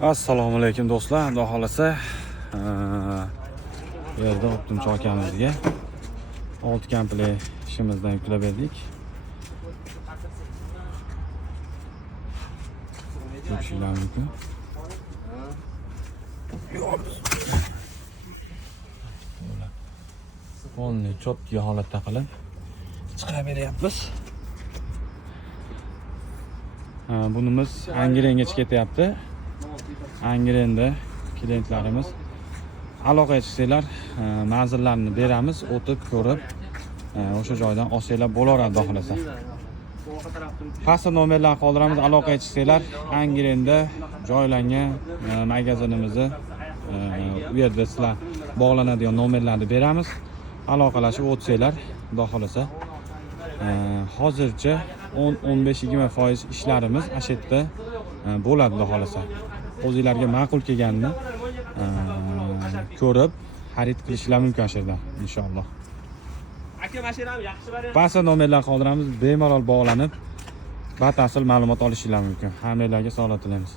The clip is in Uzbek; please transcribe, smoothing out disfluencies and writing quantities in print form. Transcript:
Assalomu alaykum do'stlar. Xudo xolasa bu yerda O'ttimchi akamizga 6 komplet ishimizdan yuklab berdik. Ko'rishinglar mumkin. Qo'lni cho'tki holatda qilib chiqarib beryapmiz. Bunimiz Angrengacha ketyapti. Angrenda klientlarimiz aloqaga chiqsanglar, manzillarni beramiz, o'tib ko'rib, o'sha joydan olsanglar bo'laveradi xudo xolasa. Pastda nomerlarni qoldiramiz, aloqaga chiqsanglar, Angrenda joylangan magazinimizni u yerda sizlar bog'lanadigan nomerlarni beramiz. Aloqalashib o'tsanglar, xudo xolasa. Hozircha 10-15-20% ishlarimiz shu yerda bo'ladi, xudo xolasa. O'zingizlarga ma'qul kelganini ko'rib xarid qilishlar mumkin shu yerda inshaalloh. Aka mashinani yaxshi variant. Pastda nomerlar qoldiramiz, bemalol bog'lanib batafsil ma'lumot olishinglar mumkin. Hammanglarga sog'lik tilaymiz.